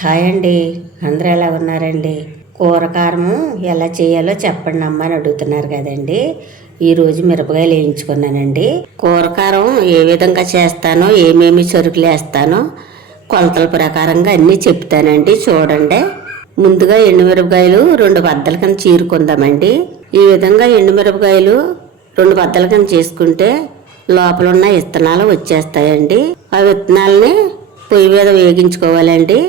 Hi అండి. అందరూ ఎలా ఉన్నారండి? కూర కారము ఎలా చేయాలో చెప్పండి అమ్మ అని అడుగుతున్నారు కదండి. ఈరోజు మిరపకాయలు వేయించుకున్నానండి. కూర కారం ఏ విధంగా చేస్తానో, ఏమేమి సరుకులు వేస్తానో కొలతల ప్రకారంగా అన్నీ చెప్తానండి, చూడండి. ముందుగా ఎండుమిరపకాయలు 2 బద్దల కింద చీరుకుందామండి. ఈ విధంగా ఎండుమిరపకాయలు 2 బద్దల కింద చేసుకుంటే లోపల ఉన్న విత్తనాలు వచ్చేస్తాయండి. ఆ విత్తనాలని పొయ్యి మీద వేగించుకోవాలండి.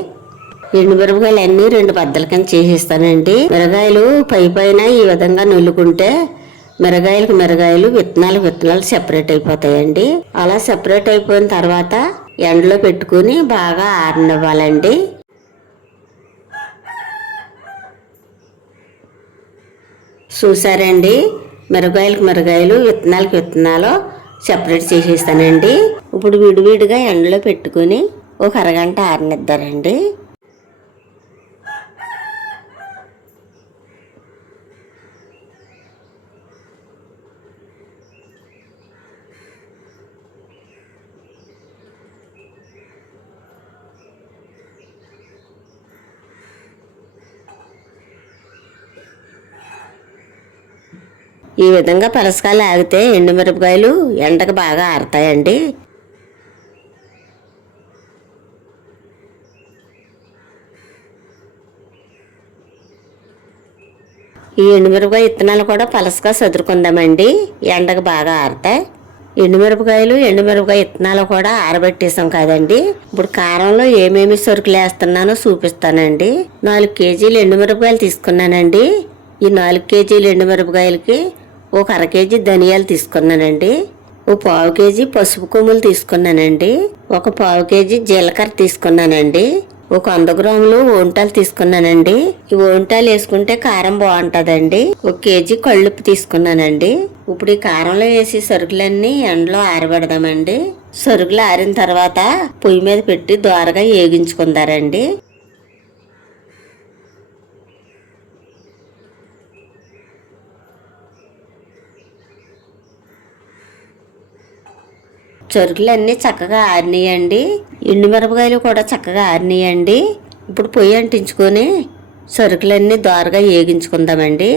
ఎండుమిరపకాయలు అన్నీ 2 బద్దల కింద చేసేస్తానండి. మిరగాయలు పైన ఈ విధంగా నొల్లుకుంటే మిరగాయలు విత్తనాలు సెపరేట్ అయిపోతాయండి. అలా సెపరేట్ అయిపోయిన తర్వాత ఎండలో పెట్టుకుని బాగా ఆరనివ్వాలండి. చూసారండి, మిరగాయలు విత్తనాలు సెపరేట్ చేసేస్తానండి. ఇప్పుడు విడివిడిగా ఎండలో పెట్టుకుని ఒక అరగంట ఆరనిద్దారండి. ఈ విధంగా పలసకాయలు ఆగితే ఎండుమిరపకాయలు ఎండకు బాగా ఆరుతాయండి. ఈ ఎండుమిరపకాయ విత్తనాలు కూడా పలసగా సదురుకుందామండి, ఎండకు బాగా ఆరుతాయి. ఎండుమిరపకాయ విత్తనాలు కూడా ఆరబెట్టేసాం కదండి. ఇప్పుడు కారంలో ఏమేమి సరుకులు వేస్తున్నానో చూపిస్తానండి. 4 కేజీలు ఎండుమిరపకాయలు తీసుకున్నానండి. ఈ 4 కేజీలు ఎండుమిరపకాయలకి ఒక అర కేజీ ధనియాలు తీసుకున్నానండి. ఓ పావు కేజీ పసుపు కొమ్ములు తీసుకున్నానండి. ఒక పావు కేజీ జీలకర్ర తీసుకున్నానండి. ఒక 100 గ్రాములు వంటలు తీసుకున్నానండి. ఈ వంటలు వేసుకుంటే కారం బాగుంటుందండి. 1 కేజీ కళ్ళుప్పు తీసుకున్నానండి. ఇప్పుడు ఈ కారంలో వేసి సరుకులన్నీ ఎండలో ఆరబెడదామండి. సరుకులు ఆరిన తర్వాత పొయ్యి మీద పెట్టి దోరగా వేగించుకుందారండి. సరుకులన్నీ చక్కగా ఆరినాయండి. ఎండుమిరపకాయలు కూడా చక్కగా ఆరినాయండి. ఇప్పుడు పొయ్యి అంటించుకొని సరుకులన్నీ దోరగా వేగించుకుందామండి.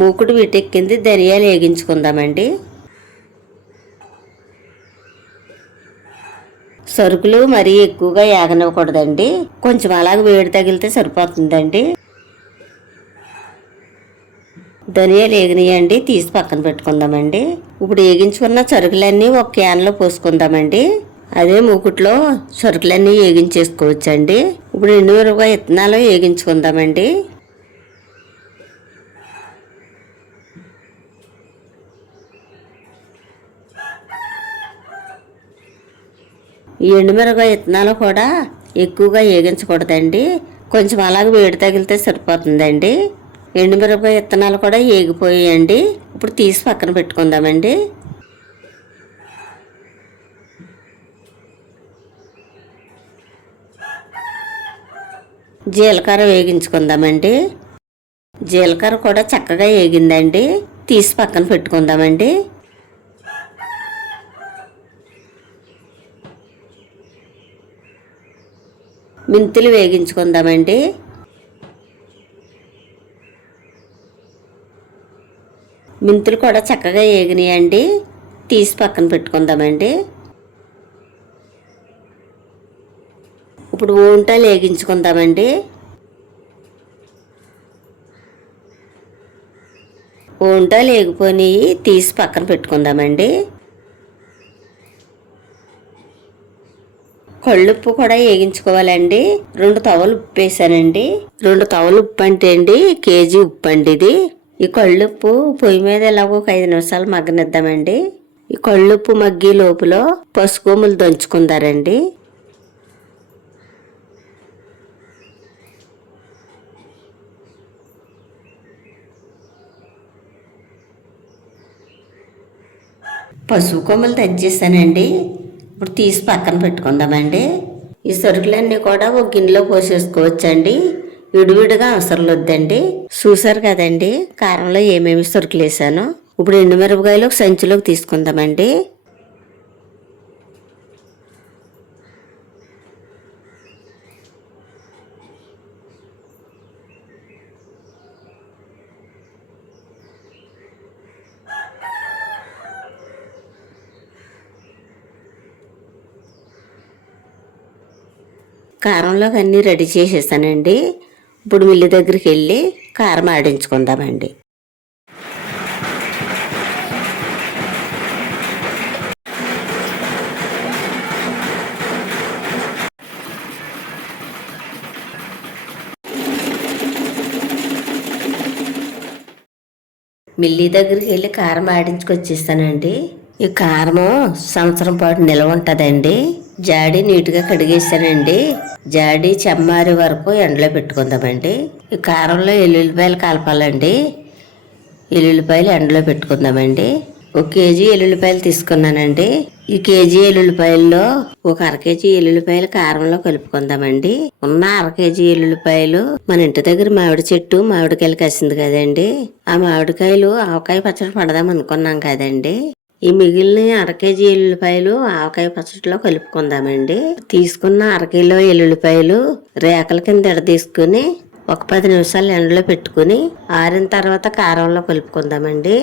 మూకుడు వీటెక్కింది, ధనియాలు వేగించుకుందామండి. సరుకులు మరీ ఎక్కువగా ఏగనివ్వకూడదండి, కొంచెం అలాగ వేడి తగిలితే సరిపోతుందండి. ధనియాలు వేగినాయండి, తీసి పక్కన పెట్టుకుందామండి. ఇప్పుడు వేగించుకున్న సరుకులన్నీ ఒక క్యాన్లో పోసుకుందామండి. అదే మూకుట్లో సరుకులన్నీ వేగించేసుకోవచ్చండి. ఇప్పుడు ఎండుమిరపకాయ విత్తనాలు వేగించుకుందామండి. ఈ ఎండుమిరపకాయ విత్తనాలు కూడా ఎక్కువగా వేగించకూడదండి, కొంచెం అలాగే వేడి తగిలితే సరిపోతుందండి. ఎండుమిరపకాయ విత్తనాలు కూడా వేగిపోయాయండి. ఇప్పుడు తీసి పక్కన పెట్టుకుందామండి. జీలకర్ర వేగించుకుందామండి. జీలకర్ర కూడా చక్కగా వేగిందండి, తీసి పక్కన పెట్టుకుందామండి. మెంతులు వేగించుకుందామండి. మెంతులు కూడా చక్కగా వేగినాయండి, తీసి పక్కన పెట్టుకుందామండి. ఇప్పుడు వంటలు వేగించుకుందామండి. వంటలు వేగిపోయి తీసి పక్కన పెట్టుకుందామండి. కళ్ళుప్పు కూడా వేగించుకోవాలండి. 2 తవలు ఉప్పు వేసానండి. 2 తవలు ఉప్పు అంటే అండి కేజీ ఉప్పు అండి ఇది. ఈ కళ్ళుప్పు పొయ్యి మీద ఎలాగో ఒక 5 నిమిషాలు మగ్గనిద్దామండి. ఈ కళ్ళుప్పు మగ్గి లోపల పసుకొమ్ములు దంచుకుందారండి. పసుపు కొమ్మలు తెచ్చేసానండి. ఇప్పుడు తీసి పక్కన పెట్టుకుందామండి. ఈ సరుకులన్నీ కూడా ఒక గిన్నెలో పోసేసుకోవచ్చండి. విడివిడిగా అవసరం వద్దండి. చూసారు కదండి కారంలో ఏమేమి సరుకులు వేసానో. ఇప్పుడు ఎండుమిరపకాయలు ఒక సంచిలోకి తీసుకుందామండి. కారంలోకి అన్నీ రెడీ చేసేసానండి. ఇప్పుడు మిల్లి దగ్గరికి వెళ్ళి కారం ఆడించుకుందామండి. మిల్లి దగ్గరికి వెళ్ళి కారం ఆడించుకొచ్చేస్తానండి. ఈ కారము సంవత్సరం పాటు నిల్వ ఉంటుందండి. జాడి నీట్గా కడిగేసానండి. జాడి చెమ్మారి వరకు ఎండలో పెట్టుకుందామండి. ఈ కారంలో ఎల్లుల్లిపాయలు కలపాలండి. ఎల్లుల్లిపాయలు ఎండలో పెట్టుకుందామండి. 1 కేజీ ఎల్లుల్లిపాయలు తీసుకున్నానండి. ఈ కేజీ ఎల్లుల్లిపాయల్లో ఒక 1/2 కేజీ ఎల్లుల్లిపాయలు కారంలో కలుపుకుందామండి. ఉన్న 1/2 కేజీ ఎల్లుల్లిపాయలు మన ఇంటి దగ్గర మామిడి చెట్టు మామిడికాయలు కాసింది కదండి. ఆ మామిడికాయలు ఆవకాయ పచ్చడి పడదాం అనుకున్నాం కదండి. ఈ మిగిలిన 1/2 కేజీ ఎల్లుల్లిపాయలు ఆవకాయ పచ్చడిలో కలుపుకుందామండి. తీసుకున్న 1/2 కిలో ఎల్లుల్లిపాయలు రేకల కింద తీసుకుని ఒక 10 నిమిషాలు ఎండలో పెట్టుకుని ఆరిన తర్వాత కారంలో కలుపుకుందామండి.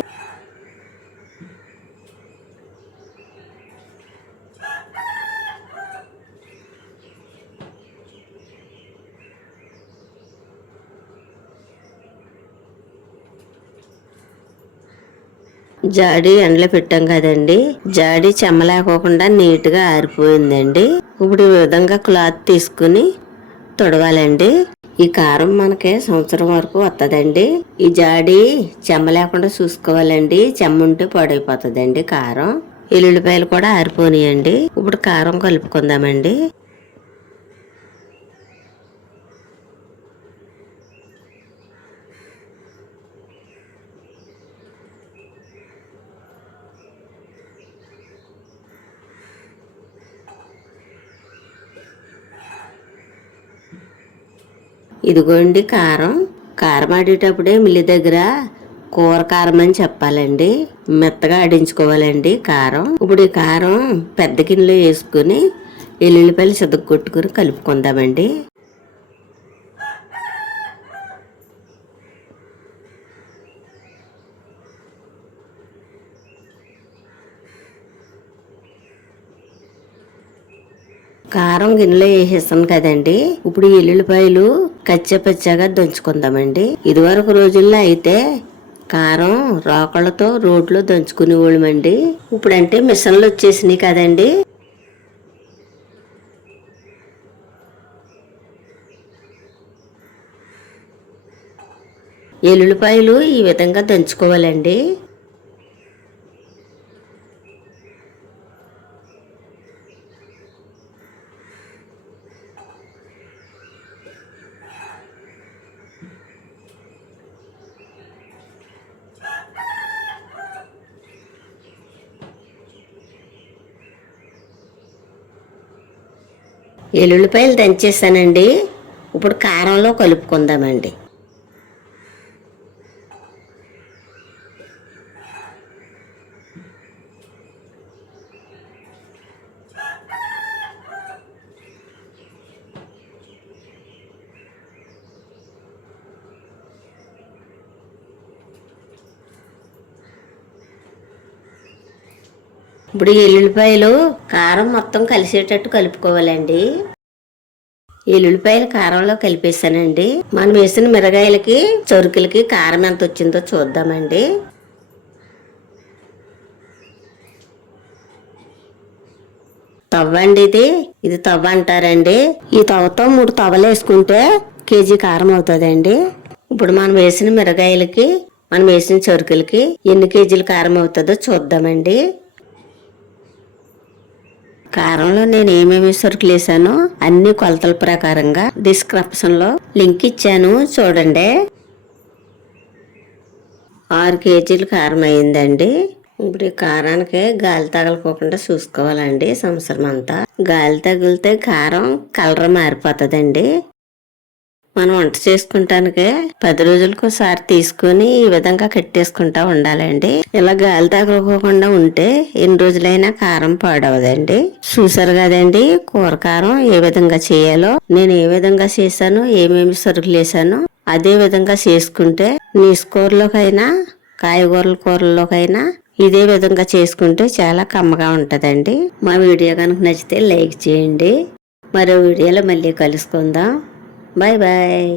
జాడి ఎండలో పెట్టాం కదండి. జాడి చెమ్మలేకోకుండా నీట్గా ఆరిపోయిందండి. ఇప్పుడు ఈ విధంగా క్లాత్ తీసుకుని తొడవాలండి. ఈ కారం మనకి సంవత్సరం వరకు వస్తుందండి. ఈ జాడి చెమ్మ లేకుండా చూసుకోవాలండి. చెమ్మ ఉంటే పాడైపోతుందండి కారం. ఎల్లుల్లిపాయలు కూడా ఆరిపోనియండి. ఇప్పుడు కారం కలుపుకుందామండి. ఇదిగోండి కారం. కారం ఆడేటప్పుడే మిల్లి దగ్గర కూర కారం అని చెప్పాలండి. మెత్తగా ఆడించుకోవాలండి కారం. ఇప్పుడు ఈ కారం పెద్ద గిన్నెలో వేసుకుని ఎల్లుల్లిపాయలు కొట్టుకుని కలుపుకుందామండి. కారం గిన్నెలో వేసేస్తాను కదండి. ఇప్పుడు ఎల్లుల్లిపాయలు కచ్చపచ్చగా దంచుకుందామండి. ఇదివరకు రోజుల్లో అయితే కారం రోకళ్ళతో రోడ్లో దంచుకునేవాళ్ళమండి. ఇప్పుడంటే మిషన్లు వచ్చేసినాయి కదండి. ఎల్లుల్లిపాయలు ఈ విధంగా దంచుకోవాలండి. ఎల్లుల్లిపాయలు దంచేసానండి. ఇప్పుడు కారంలో కలుపుకుందామండి. ఇప్పుడు ఎల్లుల్లిపాయలు కారం మొత్తం కలిసేటట్టు కలుపుకోవాలండి. ఎల్లుల్లిపాయలు కారంలో కలిపేసానండి. మనం వేసిన మిరగాయలకి చొరుకులకి కారం ఎంత వచ్చిందో చూద్దామండి. తవ్వ అండి ఇది తవ్వ అంటారండి. ఈ తవ్వతో 3 తవ్వలు వేసుకుంటే కేజీ కారం అవుతుందండి. ఇప్పుడు మనం వేసిన మిరగాయలకి మనం వేసిన చొరుకులకి ఎన్ని కేజీలు కారం అవుతుందో చూద్దామండి. కారంలో నేను ఏమేమి సరుకులు వేసానో అన్ని కొలతల ప్రకారంగా డిస్క్రిప్షన్ లో లింక్ ఇచ్చాను చూడండి. 6 కేజీలు కారం అయిందండి. ఇప్పుడు ఈ కారానికి గాలి తగలకోకుండా చూసుకోవాలండి సంవత్సరం అంతా. గాలి తగిలితే కారం కలర్ మారిపోతుందండి. మనం వంట చేసుకుంటానికే 10 రోజులకు ఒకసారి తీసుకుని ఈ విధంగా కట్టేసుకుంటా ఉండాలండి. ఇలా గాలి తగలకోకుండా ఉంటే ఎన్ని రోజులైనా కారం పాడవదండి. చూసారు కదండి కూర కారం ఏ విధంగా చేయాలో. నేను ఏ విధంగా చేశాను, ఏమేమి సరుకులు వేసాను అదే విధంగా చేసుకుంటే నీసు కూరలోకైనా కాయగూరల కూరల్లోకైనా ఇదే విధంగా చేసుకుంటే చాలా కమ్మగా ఉంటదండి. మా వీడియో కనుక నచ్చితే లైక్ చేయండి. మరో వీడియోలో మళ్ళీ కలుసుకుందాం. Bye bye.